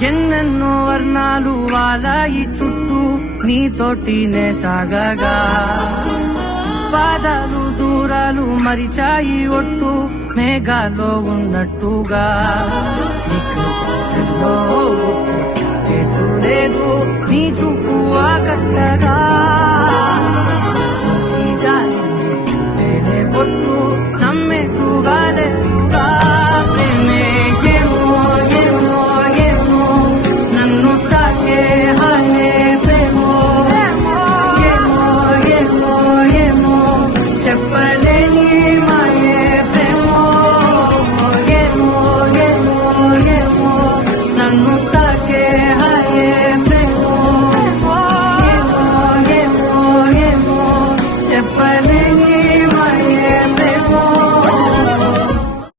ఎన్నెన్నో వర్ణాలు వాలాయి చుట్టూ నీతోటినే సాగగా పాదాలు దూరాలు మరిచాయి ఒట్టు మేఘాలో ఉన్నట్టుగా లేదు నీ చూపు ఆకట్టగా ఈ జాలి బొట్టు